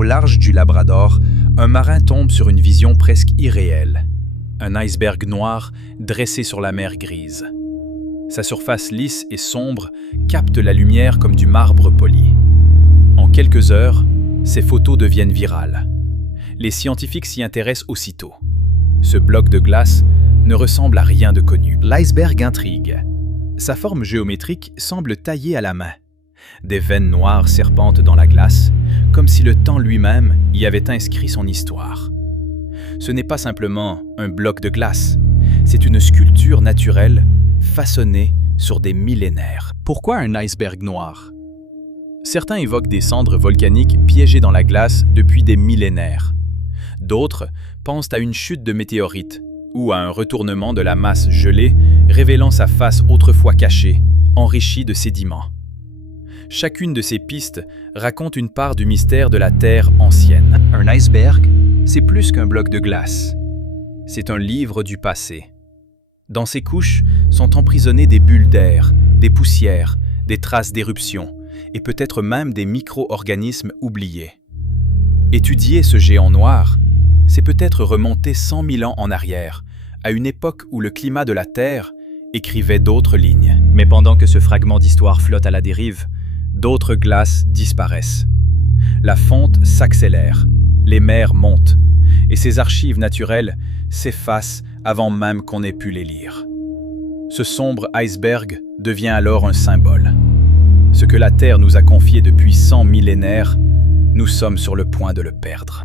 au large du Labrador, un marin tombe sur une vision presque irréelle. Un iceberg noir dressé sur la mer grise. Sa surface lisse et sombre capte la lumière comme du marbre poli. En quelques heures, ces photos deviennent virales. Les scientifiques s'y intéressent aussitôt. Ce bloc de glace ne ressemble à rien de connu. L'iceberg intrigue. Sa forme géométrique semble taillée à la main. Des veines noires serpentent dans la glace, comme si le temps lui-même y avait inscrit son histoire. Ce n'est pas simplement un bloc de glace, c'est une sculpture naturelle façonnée sur des millénaires. Pourquoi un iceberg noir? Certains évoquent des cendres volcaniques piégées dans la glace depuis des millénaires. D'autres pensent à une chute de météorites ou à un retournement de la masse gelée révélant sa face autrefois cachée, enrichie de sédiments. Chacune de ces pistes raconte une part du mystère de la Terre ancienne. Un iceberg, c'est plus qu'un bloc de glace. C'est un livre du passé. Dans ces couches sont emprisonnées des bulles d'air, des poussières, des traces d'éruption et peut-être même des micro-organismes oubliés. Étudier ce géant noir, c'est peut-être remonter 100 000 ans en arrière, à une époque où le climat de la Terre écrivait d'autres lignes. Mais pendant que ce fragment d'histoire flotte à la dérive, d'autres glaces disparaissent. La fonte s'accélère, les mers montent, et ces archives naturelles s'effacent avant même qu'on ait pu les lire. Ce sombre iceberg devient alors un symbole. Ce que la Terre nous a confié depuis 100 millénaires, nous sommes sur le point de le perdre.